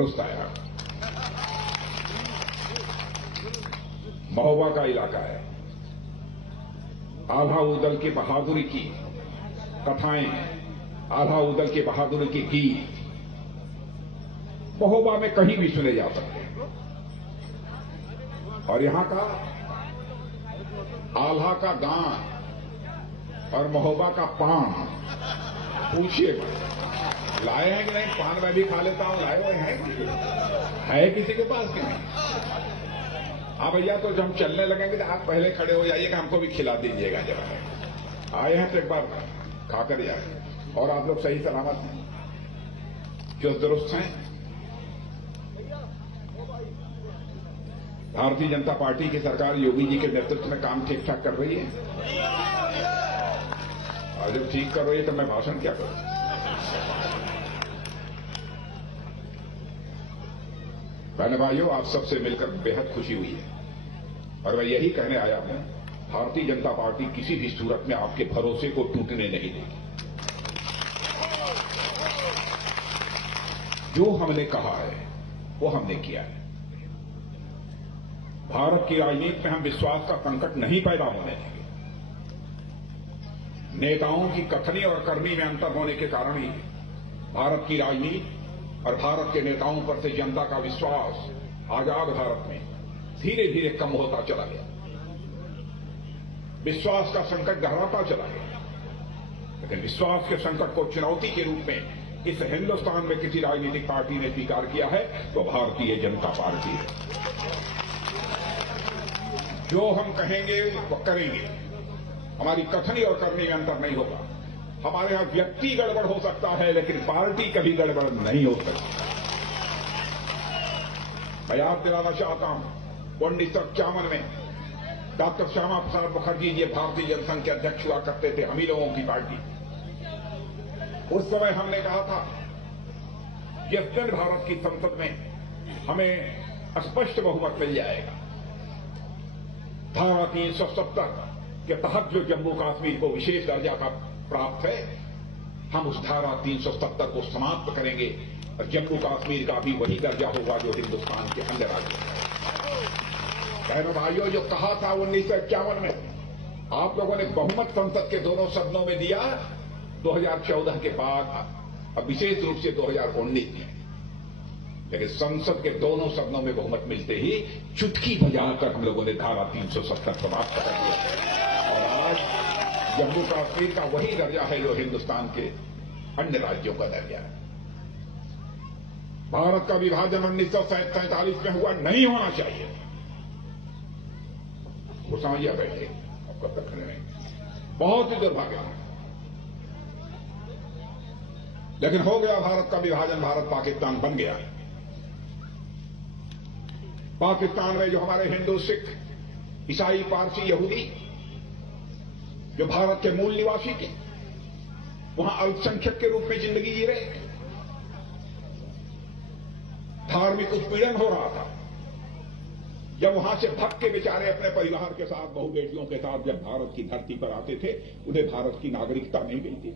दुरुस्त आया। महोबा का इलाका है। आल्हा उदल की बहादुरी की कथाएं, आल्हा उदल की बहादुरी की गीत महोबा में कहीं भी सुने जा सकते हैं। और यहां का आल्हा का गान और महोबा का पान पूछिए, लाए हैं कि नहीं? पान मैं भी खा लेता हूं, लाए हुए हैं? है किसी के पास कि नहीं? हाँ भैया, तो जब हम चलने लगेंगे तो आप पहले खड़े हो जाइएगा, हमको भी खिला दीजिएगा। जब आए हैं तो एक बार खाकर जाए। और आप लोग सही सलामत हैं, जो दुरुस्त हैं। भारतीय जनता पार्टी की सरकार योगी जी के नेतृत्व में काम ठीक ठाक कर रही है। और जब ठीक कर रही है तो मैं भाषण क्या करूं? बहन भाइयों, आप सबसे मिलकर बेहद खुशी हुई है और मैं यही कहने आया हूं, भारतीय जनता पार्टी किसी भी सूरत में आपके भरोसे को टूटने नहीं देगी। जो हमने कहा है वो हमने किया है। भारत की राजनीति में हम विश्वास का संकट नहीं पैदा होने देंगे। नेताओं की कथनी और करनी में अंतर होने के कारण ही भारत की राजनीति और भारत के नेताओं पर से जनता का विश्वास आजाद भारत में धीरे धीरे कम होता चला गया। विश्वास का संकट गहराता चला गया। लेकिन विश्वास के संकट को चुनौती के रूप में इस हिंदुस्तान में किसी राजनीतिक पार्टी ने स्वीकार किया है तो भारतीय जनता पार्टी है। जो हम कहेंगे वो करेंगे। हमारी कथनी और करनी में अंतर नहीं होगा। हमारे यहां व्यक्ति गड़बड़ हो सकता है लेकिन पार्टी कभी गड़बड़ नहीं हो सकती। मैं याद दिलाना चाहता हूं, 1951 में डॉक्टर श्यामा प्रसाद मुखर्जी जी भारतीय जनसंघ के अध्यक्ष हुआ करते थे, हम ही लोगों की पार्टी। उस समय हमने कहा था, जिस दिन भारत की संसद में हमें स्पष्ट बहुमत मिल जाएगा, धारा 370 के तहत जो जम्मू कश्मीर को विशेष दर्जा का प्राप्त है, हम उस धारा 370 को समाप्त करेंगे और जम्मू कश्मीर का भी वही दर्जा होगा जो हिंदुस्तान के अन्य राज्यों में। बहनों भाइयों, जो कहा था 1951 में, आप लोगों ने बहुमत संसद के दोनों सदनों में दिया 2014 के बाद, अब विशेष रूप से 2019 में। लेकिन संसद के दोनों सदनों में बहुमत मिलते ही चुटकी बजाकर हम लोगों ने धारा 370 समाप्त कर दिया और आज जम्मू कश्मीर का वही दर्जा है जो हिंदुस्तान के अन्य राज्यों का दर्जा है। भारत का विभाजन 1947 में हुआ, नहीं होना चाहिए। वो समझिए बैठे, अब कब तक खड़े रहेंगे? बहुत ही दुर्भाग्य है। लेकिन हो गया भारत का विभाजन, भारत पाकिस्तान बन गया। पाकिस्तान में जो हमारे हिंदू, सिख, ईसाई, पारसी, यहूदी जो भारत के मूल निवासी थे, वहां अल्पसंख्यक के रूप में जिंदगी जी रहे। धार्मिक उत्पीड़न हो रहा था। जब वहां से भक्त के बेचारे अपने परिवार के साथ, बहु बेटियों के साथ जब भारत की धरती पर आते थे, उन्हें भारत की नागरिकता नहीं मिलती।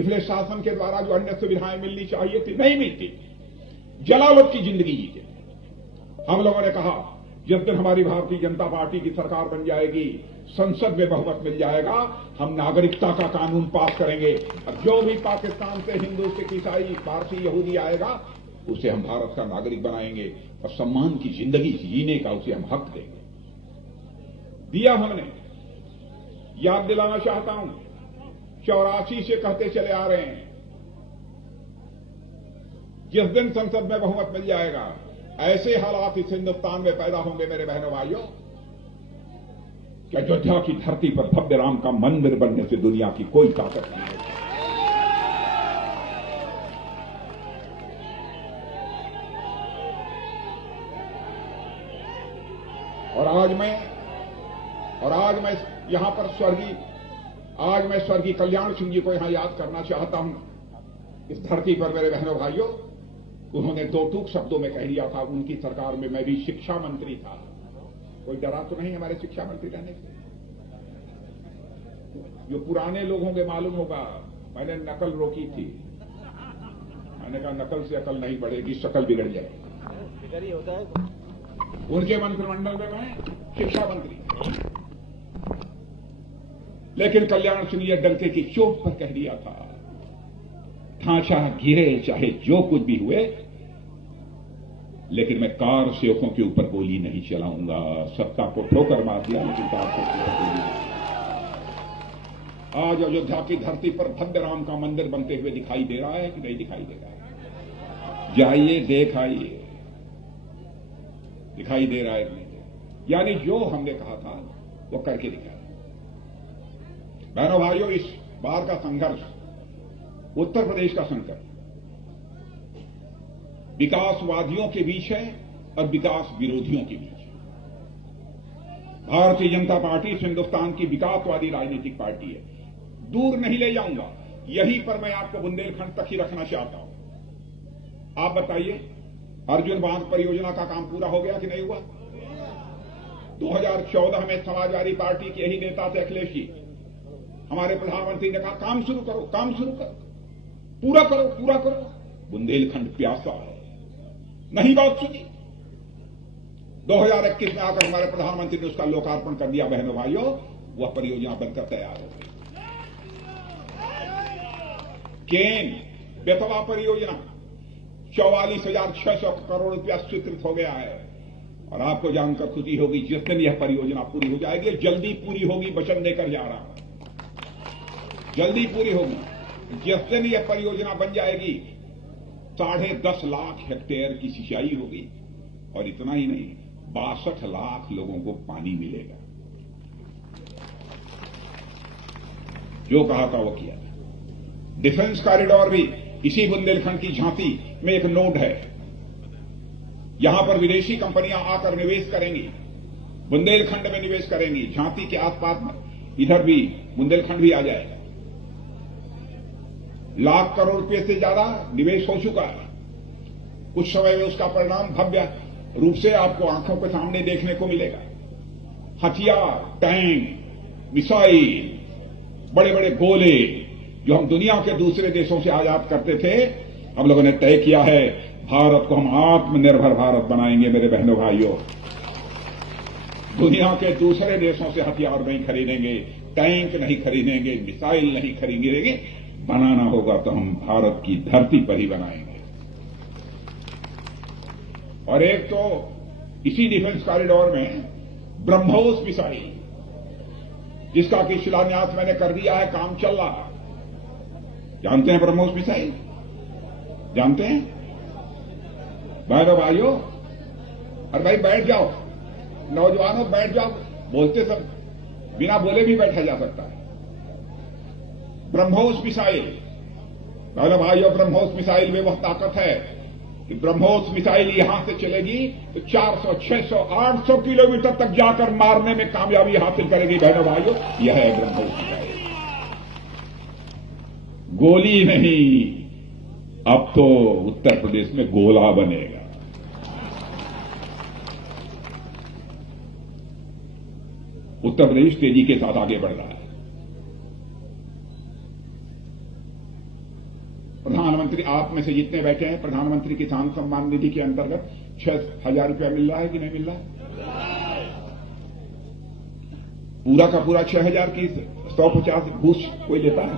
इसलिए शासन के द्वारा जो अन्य सुविधाएं मिलनी चाहिए थी, नहीं मिलती। जलावत की जिंदगी जीते। हम लोगों ने कहा, जिस दिन हमारी भारतीय जनता पार्टी की सरकार बन जाएगी, संसद में बहुमत मिल जाएगा, हम नागरिकता का कानून पास करेंगे और जो भी पाकिस्तान से हिंदू, सिख, ईसाई, पारसी, यहूदी आएगा, उसे हम भारत का नागरिक बनाएंगे और सम्मान की जिंदगी जीने का उसे हम हक देंगे। दिया हमने। याद दिलाना चाहता हूं, 84 से कहते चले आ रहे हैं, जिस दिन संसद में बहुमत मिल जाएगा, ऐसे हालात इस हिंदुस्तान में पैदा होंगे मेरे बहनों भाइयों, कि अयोध्या की धरती पर भव्य राम का मंदिर बनने से दुनिया की कोई ताकत नहीं है। और आज मैं यहां पर स्वर्गीय कल्याण सिंह जी को यहां याद करना चाहता हूं। इस धरती पर मेरे बहनों भाइयों, उन्होंने दो टूक शब्दों में कह दिया था, उनकी सरकार में मैं भी शिक्षा मंत्री था। कोई डरा तो नहीं हमारे शिक्षा मंत्री रहने से? जो पुराने लोग होंगे मालूम होगा, मैंने नकल रोकी थी। मैंने कहा नकल से अकल नहीं बढ़ेगी, शकल बिगड़ जाएगी। होता है उनके मंत्रिमंडल में मैं शिक्षा मंत्री, लेकिन कल्याण सिंह ये डंके की चोट पर कह दिया था, ढांचा गिरे चाहे जो कुछ भी हुए, लेकिन मैं कार सेवकों के ऊपर गोली नहीं चलाऊंगा। सत्ता को ठोकर मार दिया, लेकिन कार को गोली नहीं। आज अयोध्या की धरती पर भव्य राम का मंदिर बनते हुए दिखाई दे रहा है कि नहीं दिखाई दे रहा है? जाइए देख आइए, दिखाई दे रहा है कि नहीं। यानी जो हमने कहा था वो करके दिखाया। बहनों भाइयों, इस बार का संघर्ष उत्तर प्रदेश का संकट विकासवादियों के बीच है और विकास विरोधियों के बीच है। भारतीय जनता पार्टी हिंदुस्तान की विकासवादी राजनीतिक पार्टी है। दूर नहीं ले जाऊंगा, यहीं पर मैं आपको बुंदेलखंड तक ही रखना चाहता हूं। आप बताइए, अर्जुन बांध परियोजना का काम पूरा हो गया कि नहीं हुआ? 2014 में समाजवादी पार्टी के यही नेता थे अखिलेश जी, हमारे प्रधानमंत्री ने कहा काम शुरू करो, काम शुरू करो, पूरा करो, पूरा करो। बुंदेलखंड प्यासा है, नहीं बात सुनी। 2021 में आकर हमारे प्रधानमंत्री ने उसका लोकार्पण कर दिया। बहनों भाइयों, वह परियोजना बनकर तैयार हो गई। केन बेतवा परियोजना 44,600 करोड़ रुपया स्वीकृत हो गया है। और आपको जानकर खुशी होगी, जिस दिन यह परियोजना पूरी हो जाएगी, जल्दी पूरी होगी, वचन देकर जा रहा हूं, जल्दी पूरी होगी। जिस दिन यह परियोजना बन जाएगी, 10.5 लाख हेक्टेयर की सिंचाई होगी। और इतना ही नहीं, 62 लाख लोगों को पानी मिलेगा। जो कहा था वो किया। डिफेंस कॉरिडोर भी इसी बुंदेलखंड की झांसी में एक नोड है। यहां पर विदेशी कंपनियां आकर निवेश करेंगी, बुंदेलखंड में निवेश करेंगी, झांसी के आसपास में, इधर भी बुंदेलखंड भी आ जाएगा। लाख करोड़ रुपए से ज्यादा निवेश हो चुका है। कुछ समय में उसका परिणाम भव्य रूप से आपको आंखों के सामने देखने को मिलेगा। हथियार, टैंक, मिसाइल, बड़े बड़े गोले जो हम दुनिया के दूसरे देशों से आयात करते थे, हम लोगों ने तय किया है भारत को हम आत्मनिर्भर भारत बनाएंगे। मेरे बहनों भाइयों, दुनिया के दूसरे देशों से हथियार नहीं खरीदेंगे, टैंक नहीं खरीदेंगे, मिसाइल नहीं खरीदेंगे। बनाना होगा तो हम भारत की धरती पर ही बनाएंगे। और एक तो इसी डिफेंस कॉरिडोर में ब्रह्मोस मिसाइल, जिसका कि शिलान्यास मैंने कर दिया है, काम चल रहा है। जानते हैं ब्रह्मोस मिसाइल? जानते हैं भाइयों? अरे भाई बैठ जाओ, नौजवानों बैठ जाओ, बोलते सब बिना बोले भी बैठा जा सकता है। ब्रह्मोस मिसाइल, भाइयों, ब्रह्मोस मिसाइल में वह ताकत है कि ब्रह्मोस मिसाइल यहां से चलेगी तो 400, 600, 800 किलोमीटर तक जाकर मारने में कामयाबी हासिल करेगी। बहनों भाइयों, यह है ब्रह्मोस मिसाइल। गोली नहीं, अब तो उत्तर प्रदेश में गोला बनेगा। उत्तर प्रदेश तेजी के साथ आगे बढ़ रहा है। प्रधानमंत्री, आप में से जितने बैठे हैं, प्रधानमंत्री किसान सम्मान निधि के अंतर्गत 6,000 रुपया मिल रहा है कि नहीं मिल रहा है? पूरा का पूरा 6,000 की 150 घूस कोई लेता है?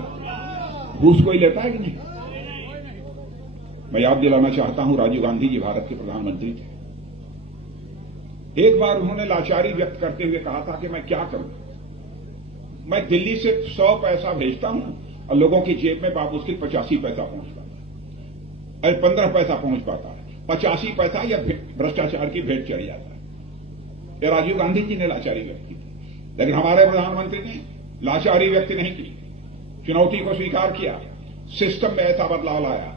घूस कोई लेता है कि नहीं? मैं याद दिलाना चाहता हूं, राजीव गांधी जी भारत के प्रधानमंत्री थे। एक बार उन्होंने लाचारी व्यक्त करते हुए कहा था कि मैं क्या करूं, मैं दिल्ली से 100 पैसा भेजता हूं और लोगों की जेब में बामुश्किल 85 पैसा पहुंच पाता है, अरे 15 पैसा पहुंच पाता है, 85 पैसा या भ्रष्टाचार की भेंट चढ़ जाता है। ये राजीव गांधी जी ने लाचारी व्यक्त की थी, लेकिन हमारे प्रधानमंत्री ने लाचारी व्यक्त नहीं की, चुनौती को स्वीकार किया, सिस्टम में ऐसा बदलाव लाया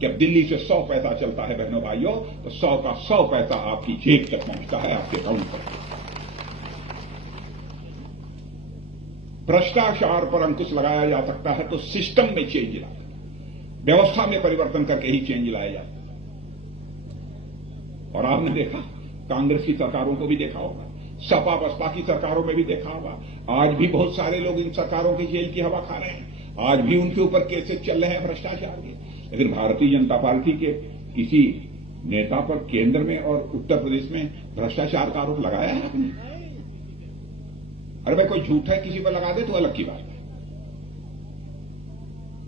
कि अब दिल्ली से 100 पैसा चलता है। बहनों भाइयों, तो 100 का 100 पैसा आपकी जेब तक पहुंचता है, आपके अकाउंट पर। भ्रष्टाचार पर अंकुश लगाया जा सकता है तो सिस्टम में चेंज लाकर, व्यवस्था में परिवर्तन करके ही चेंज लाया जा सकता है। और आपने देखा, कांग्रेस की सरकारों को भी देखा होगा, सपा बसपा की सरकारों में भी देखा होगा, आज भी बहुत सारे लोग इन सरकारों की जेल की हवा खा रहे हैं, आज भी उनके ऊपर केसेस चल रहे हैं भ्रष्टाचार के। लेकिन भारतीय जनता पार्टी के किसी नेता पर केंद्र में और उत्तर प्रदेश में भ्रष्टाचार का आरोप लगाया है आपने? अरे भाई, कोई झूठ है किसी पर लगा दे तो अलग की बात है,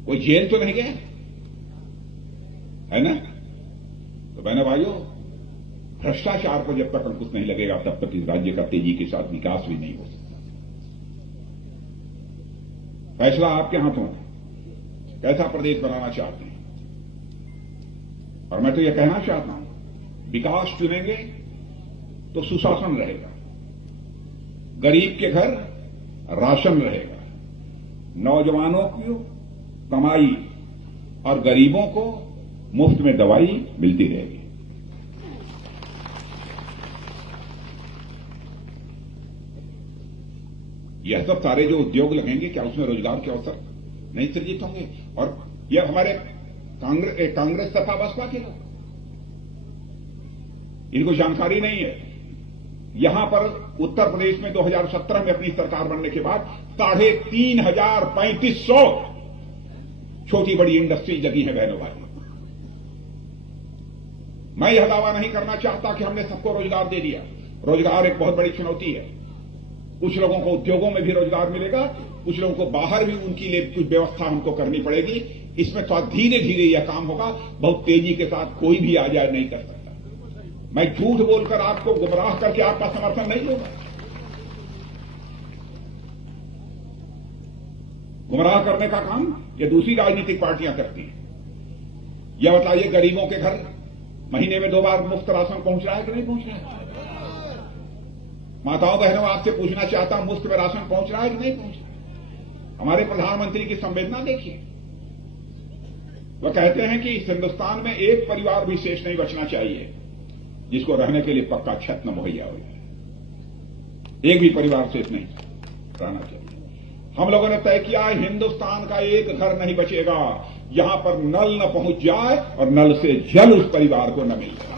कोई जेल तो नहीं गया है ना? तो बहनों भाइयों, भ्रष्टाचार पर जब तक अंकुश नहीं लगेगा तब तक इस राज्य का तेजी के साथ विकास भी नहीं हो सकता। फैसला आपके हाथों में, कैसा प्रदेश बनाना चाहते हैं। और मैं तो यह कहना चाहता हूं, विकास चुनेंगे तो सुशासन रहेगा, गरीब के घर राशन रहेगा, नौजवानों को कमाई और गरीबों को मुफ्त में दवाई मिलती रहेगी। यह सब सारे जो उद्योग लगेंगे, क्या उसमें रोजगार के अवसर नहीं सृजित होंगे? और यह हमारे कांग्रेस तथा बसपा के लोग, इनको जानकारी नहीं है। यहां पर उत्तर प्रदेश में 2017 में अपनी सरकार बनने के बाद 3,3500 छोटी बड़ी इंडस्ट्रीज लगी हैं बहनों भाई। मैं यह दावा नहीं करना चाहता कि हमने सबको रोजगार दे दिया। रोजगार एक बहुत बड़ी चुनौती है। कुछ लोगों को उद्योगों में भी रोजगार मिलेगा, कुछ लोगों को बाहर भी उनके लिए कुछ व्यवस्था हमको करनी पड़ेगी। इसमें थोड़ा धीरे धीरे यह काम होगा, बहुत तेजी के साथ कोई भी आ जाए नहीं कर सकता। मैं झूठ बोलकर आपको गुमराह करके आपका समर्थन नहीं लूंगा। गुमराह करने का काम ये दूसरी राजनीतिक पार्टियां करती हैं। यह बताइए, गरीबों के घर महीने में 2 बार मुफ्त राशन पहुंच रहा है कि नहीं पहुंच रहा है? माताओं बहनों, आपसे पूछना चाहता हूं, मुफ्त में राशन पहुंच रहा है कि नहीं पहुंच रहा है? हमारे प्रधानमंत्री की संवेदना देखिए। वह कहते हैं कि इस हिंदुस्तान में एक परिवार भी शेष नहीं बचना चाहिए जिसको रहने के लिए पक्का छत न मुहैया हो जाए। एक भी परिवार शेष नहीं रहना चाहिए। हम लोगों ने तय किया है, हिंदुस्तान का एक घर नहीं बचेगा यहां पर नल न पहुंच जाए और नल से जल उस परिवार को न मिल जाए।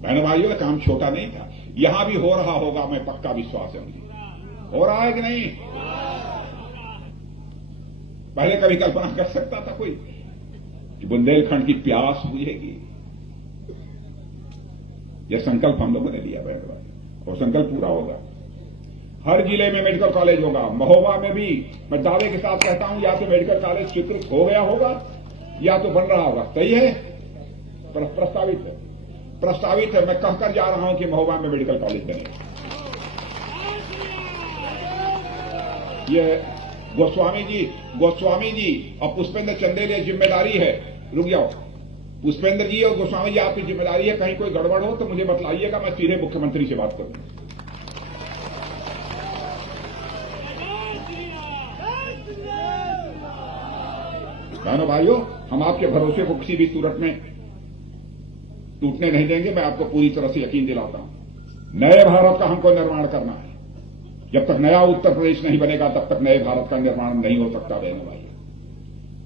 बहनों भाइयों, का काम छोटा नहीं था। यहां भी हो रहा होगा, मैं पक्का विश्वास है मुझे। हो रहा है कि नहीं? पहले कभी कल्पना कर सकता था कोई कि बुंदेलखंड की प्यास बुझेगी? यह संकल्प हम लोगों ने लिया बहनों भाई, और संकल्प पूरा होगा। हर जिले में मेडिकल कॉलेज होगा। महोबा में भी मैं दावे के साथ कहता हूं, या तो मेडिकल कॉलेज स्वीकृत हो गया होगा या तो बन रहा होगा। सही है? प्रस्तावित है, प्रस्तावित है। मैं कहकर जा रहा हूं कि महोबा में मेडिकल कॉलेज बनेगा। ये गोस्वामी जी और पुष्पेंद्र चंदेल जिम्मेदारी है। रुक जाओ, पुष्पेंद्र जी और गोस्वामी जी, आपकी जिम्मेदारी है। कहीं कोई गड़बड़ हो तो मुझे बतलाइएगा, मैं सीधे मुख्यमंत्री से बात करूंगा। बहनों भाइयों, हम आपके भरोसे को किसी भी सूरत में टूटने नहीं देंगे। मैं आपको पूरी तरह से यकीन दिलाता हूं। नए भारत का हमको निर्माण करना है। जब तक नया उत्तर प्रदेश नहीं बनेगा तब तक नए भारत का निर्माण नहीं हो सकता। बहनों भाई,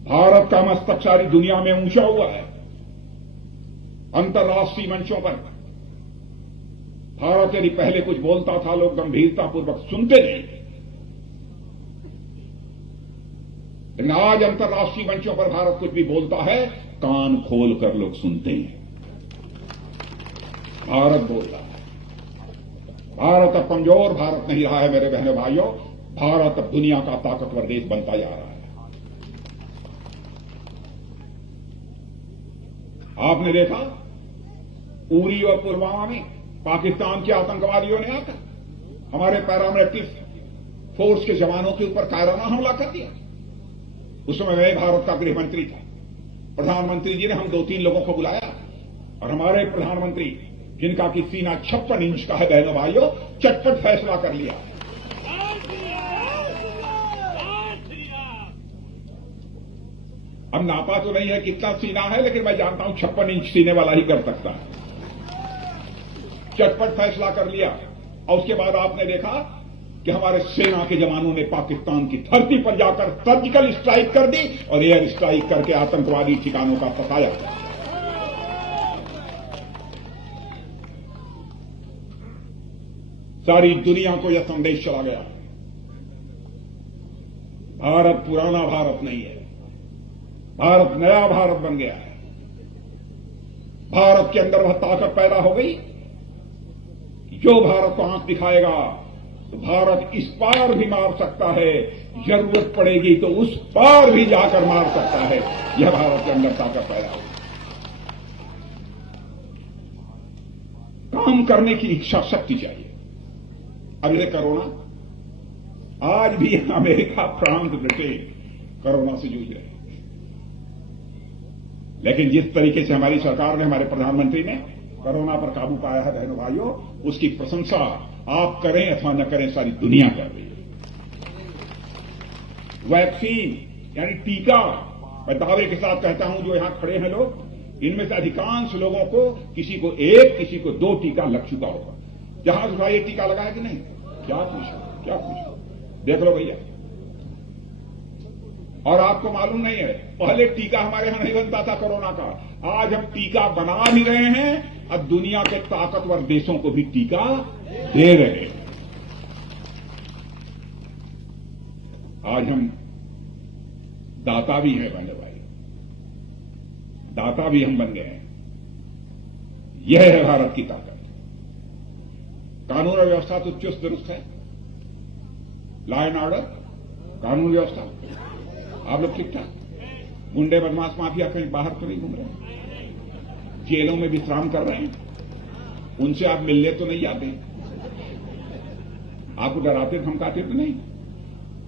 भारत का मस्तक सारी दुनिया में ऊंचा हुआ है। अंतर्राष्ट्रीय मंचों पर भारत यदि पहले कुछ बोलता था, लोग गंभीरतापूर्वक सुनते नहीं, लेकिन आज अंतर्राष्ट्रीय मंचों पर भारत कुछ भी बोलता है, कान खोलकर लोग सुनते हैं। भारत बोल रहा है। भारत अब कमजोर भारत नहीं रहा है मेरे बहनों भाइयों। भारत अब दुनिया का ताकतवर देश बनता जा रहा है। आपने देखा, उरी और पुलवामा में पाकिस्तान के आतंकवादियों ने आकर हमारे पैरामिलिट्री फोर्स के जवानों के ऊपर कायराना हमला कर दिया। उस समय मैं भारत का गृह मंत्री था। प्रधानमंत्री जी ने हम 2-3 लोगों को बुलाया और हमारे प्रधानमंत्री, जिनका कि सीना 56 इंच का है बहनों भाइयों, चटपट फैसला कर लिया। अब नापा तो नहीं है कितना सीना है, लेकिन मैं जानता हूं 56 इंच सीने वाला ही कर सकता है। चटपट फैसला कर लिया। और उसके बाद आपने देखा कि हमारे सेना के जवानों ने पाकिस्तान की धरती पर जाकर सर्जिकल स्ट्राइक कर दी और एयर स्ट्राइक करके आतंकवादी ठिकानों का पताया। सारी दुनिया को यह संदेश चला गया। भारत पुराना भारत नहीं है, भारत नया भारत बन गया है। भारत के अंदर वह ताकत पैदा हो गई, जो भारत को आंख दिखाएगा तो भारत इस पार भी मार सकता है, जरूरत पड़ेगी तो उस पार भी जाकर मार सकता है। यह भारत के अंदर ताकत पैदा हो, काम करने की इच्छा शक्ति चाहिए। अब ये कोरोना, आज भी अमेरिका, फ्रांस, ब्रिटेन कोरोना से जूझ रहे हैं, लेकिन जिस तरीके से हमारी सरकार ने, हमारे प्रधानमंत्री ने कोरोना पर काबू पाया है बहनों भाइयों, उसकी प्रशंसा आप करें अथवा न करें, सारी दुनिया कर रही है। वैक्सीन यानी टीका, मैं दावे के साथ कहता हूं, जो यहां खड़े हैं लोग, इनमें से अधिकांश लोगों को, किसी को 1, किसी को 2 टीका लग चुका होगा। जहाज भाई टीका लगा है कि नहीं? क्या पूछो, देख लो भैया। और आपको मालूम नहीं है, पहले टीका हमारे यहां नहीं बनता था कोरोना का, आज हम टीका बना भी रहे हैं और दुनिया के ताकतवर देशों को भी टीका दे रहे हैं। आज हम दाता भी हैं बने भाई, दाता भी हम बन गए हैं। यह है भारत की ताकत। कानून और व्यवस्था तो चुस्त दुरुस्त है, लॉ एंड ऑर्डर, कानून व्यवस्था, आप लोग ठीक ठाक, गुंडे बदमाश माफिया कहीं बाहर तो नहीं घूम रहे, जेलों में विश्राम कर रहे हैं, उनसे आप मिलने तो नहीं जाते, आपको डराते धमकाते तो नहीं?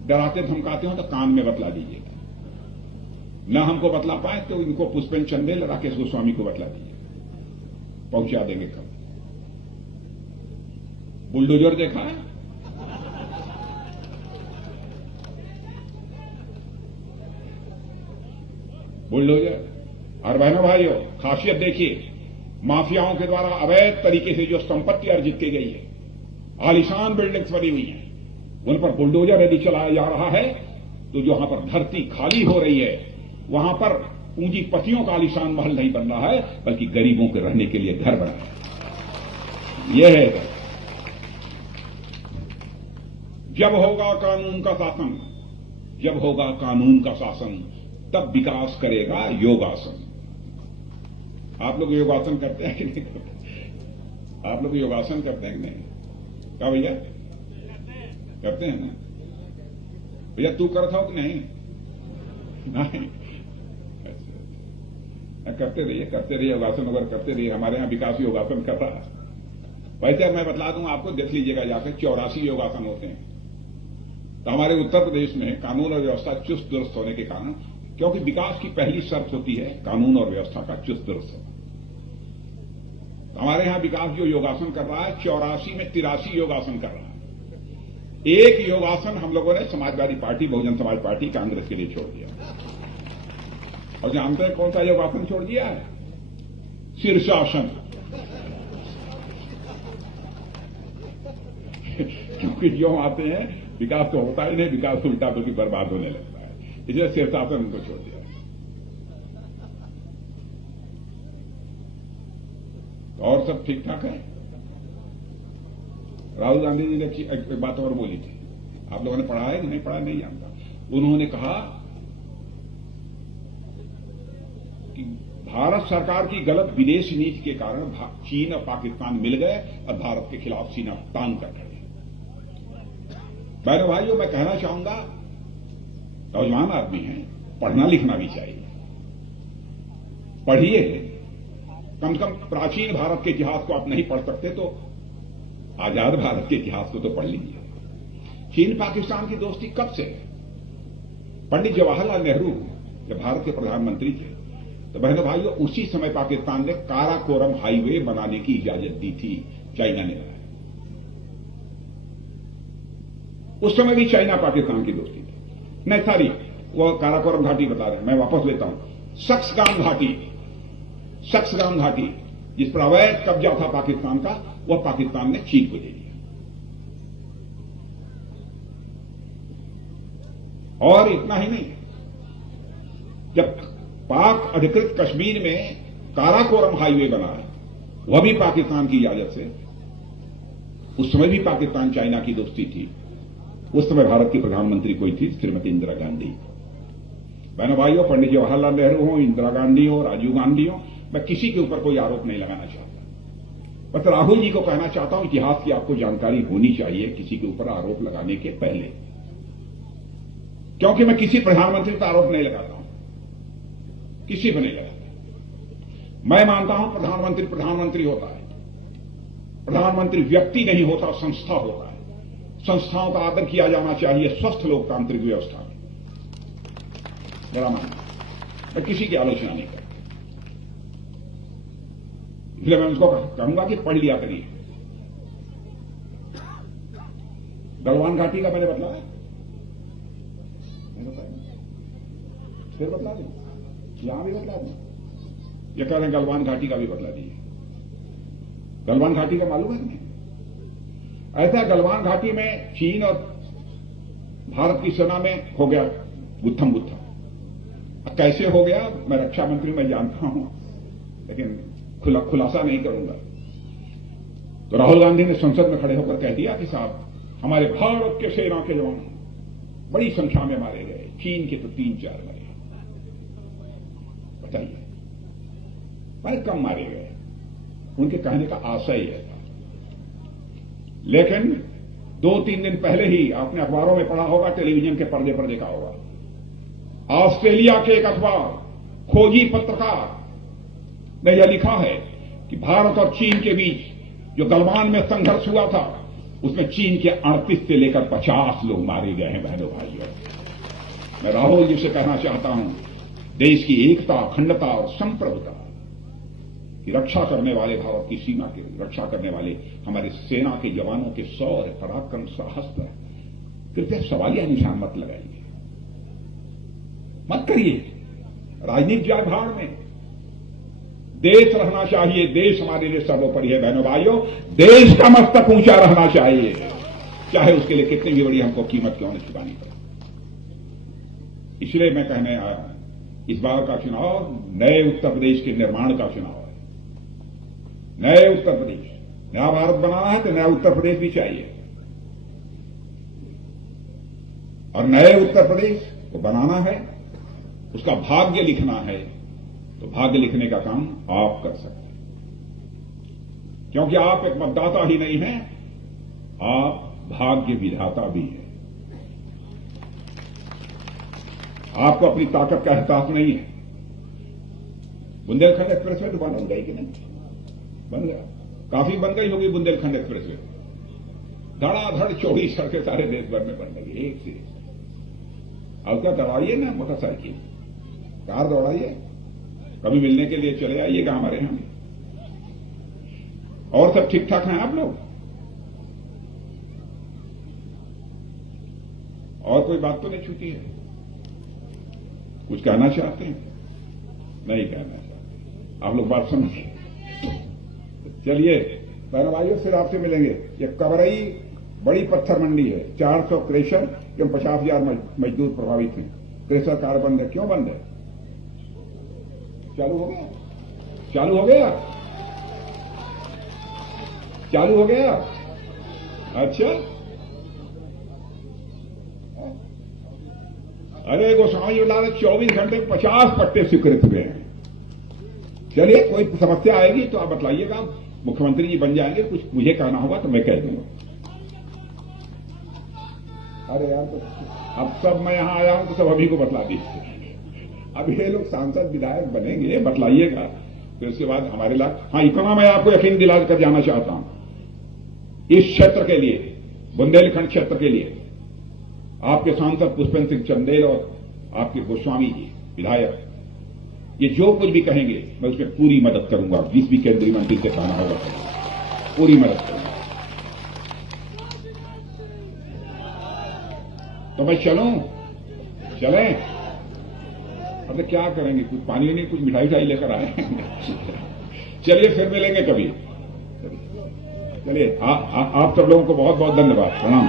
डराते धमकाते हो तो कान में बतला दीजिएगा, न हमको बतला पाए तो इनको पुष्पेन चंदेल, राकेश गोस्वामी को बतला दीजिए, पहुंचा देंगे खबर। बुलडोजर देखा है? बुलडोजर। और बहनों भाइयों, खासियत देखिए, माफियाओं के द्वारा अवैध तरीके से जो संपत्ति अर्जित की गई है, आलीशान बिल्डिंग्स बनी हुई हैं, उन पर बुलडोजर यदि चलाया जा रहा है तो जहां पर धरती खाली हो रही है वहां पर पूंजीपतियों का आलीशान महल नहीं बन रहा है, बल्कि गरीबों के रहने के लिए घर बना है। यह है, जब होगा कानून का शासन, जब होगा कानून का शासन, तब विकास करेगा योगासन। आप लोग योगासन करते हैं कि नहीं करते? आप लोग योगासन करते हैं कि नहीं? क्या भैया करते हैं ना? भैया तू करता हो कि नहीं? नहीं, करते रहिए योगासन वगैरह करते रहिए। हमारे यहां विकास योगासन कर रहा है। वैसे मैं बतला दूं आपको, देख लीजिएगा जाकर, 84 योगासन होते हैं। तो हमारे उत्तर प्रदेश में कानून और व्यवस्था चुस्त दुरुस्त होने के कारण, क्योंकि विकास की पहली शर्त होती है कानून और व्यवस्था का चुस्त दुरुस्त होना, हमारे यहां विकास जो योगासन कर रहा है, 84 में 83 योगासन कर रहा है। एक योगासन हम लोगों ने समाजवादी पार्टी, बहुजन समाज पार्टी, कांग्रेस के लिए छोड़ दिया। और जानते हैं कौन सा योगासन छोड़ दिया है? शीर्षासन। क्योंकि जो आते हैं विकास तो होता ही नहीं, विकास उल्टा बल्कि बर्बाद होने लगता है, इसलिए शीर्षासन उनको छोड़ दिया। और सब ठीक ठाक है। राहुल गांधी जी ने एक बात और बोली थी, आप लोगों ने पढ़ा है कि नहीं पढ़ा नहीं जानता। उन्होंने कहा कि भारत सरकार की गलत विदेश नीति के कारण चीन और पाकिस्तान मिल गए और भारत के खिलाफ सीना तान कर खड़े। बहनों भाइयों, मैं कहना चाहूंगा, नौजवान आदमी हैं, पढ़ना लिखना भी चाहिए, पढ़िए। कम से कम प्राचीन भारत के इतिहास को आप नहीं पढ़ सकते तो आजाद भारत के इतिहास को तो पढ़ लीजिए। चीन पाकिस्तान की दोस्ती कब से? पंडित जवाहरलाल नेहरू जब भारत के प्रधानमंत्री थे तो बहनों भाइयों, उसी समय पाकिस्तान ने काराकोरम हाईवे बनाने की इजाजत दी थी, चाइना ने बनाया। उस समय भी चाइना पाकिस्तान की दोस्ती थी। नहीं सारी, वो काराकोरम घाटी बता रहे हैं, मैं वापस लेता हूं। सक्सगाम घाटी जिस पर अवैध कब्जा था पाकिस्तान का, वह पाकिस्तान ने चीन को दे दिया। और इतना ही नहीं, जब पाक अधिकृत कश्मीर में काराकोरम हाईवे बना है, वह भी पाकिस्तान की इजाजत से। उस समय भी पाकिस्तान चाइना की दोस्ती थी। उस समय भारत की प्रधानमंत्री कोई थी, श्रीमती इंदिरा गांधी। बहनों भाइयों, पंडित जवाहरलाल नेहरू हो, इंदिरा गांधी हो, राजीव गांधी हो, मैं किसी के ऊपर कोई आरोप नहीं लगाना चाहता। बस राहुल जी को कहना चाहता हूं, इतिहास की आपको जानकारी होनी चाहिए किसी के ऊपर आरोप लगाने के पहले, क्योंकि मैं किसी प्रधानमंत्री पर आरोप नहीं लगाता हूं, किसी पर नहीं लगाता। मैं मानता हूं प्रधानमंत्री प्रधानमंत्री होता है, प्रधानमंत्री व्यक्ति नहीं होता, संस्था होता है। संस्थाओं का आदर किया जाना चाहिए स्वस्थ लोकतांत्रिक व्यवस्था में, मेरा मानना। मैं किसी की आलोचना नहीं करता, इसलिए मैं उनको कहूंगा कि पढ़ लिया करिए। गलवान घाटी का मैंने बतलाया, फिर बतला दें, यहां भी बतला दें। ये कह रहे हैं गलवान घाटी का भी बतला दीजिए। गलवान घाटी का मालूम है कि नहीं? ऐसा गलवान घाटी में चीन और भारत की सेना में हो गया गुत्थम गुत्थम। कैसे हो गया मैं रक्षा मंत्री में जानता हूं, लेकिन खुलासा नहीं करूंगा। तो राहुल गांधी ने संसद में खड़े होकर कह दिया कि साहब, हमारे भारत के सेना के जवान बड़ी संख्या में मारे गए, चीन के तो 3-4 मरे। बताइए, बड़े कम मारे गए। उनके कहने का आशय यह था। लेकिन 2-3 दिन पहले ही आपने अखबारों में पढ़ा होगा, टेलीविजन के पर्दे पर देखा होगा, ऑस्ट्रेलिया के एक अखबार खोजी पत्रकार ने यह लिखा है कि भारत और चीन के बीच जो गलवान में संघर्ष हुआ था, उसमें चीन के 38 से लेकर 50 लोग मारे गए हैं। बहनों भाइयों, मैं राहुल जी से कहना चाहता हूं, देश की एकता, अखंडता और संप्रभुता की रक्षा करने वाले, भारत की सीमा की रक्षा करने वाले हमारे सेना के जवानों के शौर्य, पराक्रम, साहस पर कृपया सवालिया निशान मत लगाइए, मत करिए। राजनीति जाए भाड़ में, देश रहना चाहिए। देश हमारे लिए सर्वोपरि है। बहनों भाइयों, देश का मस्तक ऊंचा रहना चाहिए, चाहे उसके लिए कितनी भी बड़ी हमको कीमत क्यों न चुकानी पड़े। इसलिए मैं कहने आया, इस बार का चुनाव नए उत्तर प्रदेश के निर्माण का चुनाव है। नए उत्तर प्रदेश, नया भारत बनाना है तो नया उत्तर प्रदेश भी चाहिए, और नए उत्तर प्रदेश को बनाना है, उसका भाग्य लिखना है, तो भाग्य लिखने का काम आप कर सकते हैं, क्योंकि आप एक मतदाता ही नहीं हैं, आप भाग्य विधाता भी हैं। आपको अपनी ताकत का एहसास नहीं है। बुंदेलखंड एक्सप्रेस वे तो बन गई कि नहीं? बन गया, काफी बन गई होगी बुंदेलखंड एक्सप्रेस वे। धड़ाधड़ चौड़ी सड़कें सारे देश भर में बन गई, एक से। अब क्या दौड़ाइए ना, मोटरसाइकिल, कार दौड़ाइए, कभी मिलने के लिए चले आइएगा हमारे यहां। और सब ठीक ठाक हैं आप लोग? और कोई बात तो नहीं छूटी है? कुछ कहना चाहते हैं? नहीं कहना चाहते आप लोग, बात समझिए। चलिए बहनों भाइयों, फिर आपसे मिलेंगे। ये कवरई बड़ी पत्थर मंडी है, 400 क्रेशर एवं 50,000 मजदूर प्रभावित हैं। क्रेशर कार बंद है। क्यों बंद है? चालू हो गया? चालू हो गया? चालू हो गया? अच्छा, अरे गोस्वामी लाल 24 घंटे में 50 पट्टे स्वीकृत हुए हैं। चलिए, कोई समस्या आएगी तो आप बतलाइएगा, मुख्यमंत्री जी बन जाएंगे, कुछ मुझे कहना होगा तो मैं कह दूंगा। अरे यार, तो अब सब मैं यहां आया हूं तो सब अभी को बतला दीजिए। अब ये लोग सांसद विधायक बनेंगे, बतलाइएगा, फिर उसके बाद हमारे लाभ। हाँ, इतना मैं आपको यकीन दिला कर जाना चाहता हूं, इस क्षेत्र के लिए, बुंदेलखंड क्षेत्र के लिए, आपके सांसद पुष्पेंद्र सिंह चंदेल और आपके गोस्वामी जी विधायक, ये जो कुछ भी कहेंगे मैं उसमें पूरी मदद करूंगा। जिस भी केंद्रीय मंत्री से कहना होगा पूरी मदद करूंगा। तो मैं चलूं? चलें? अब क्या करेंगे? कुछ पानी नहीं, कुछ मिठाई उठाई लेकर आए। चलिए, फिर मिलेंगे कभी। चलिए, आप सब लोगों को बहुत बहुत धन्यवाद, प्रणाम।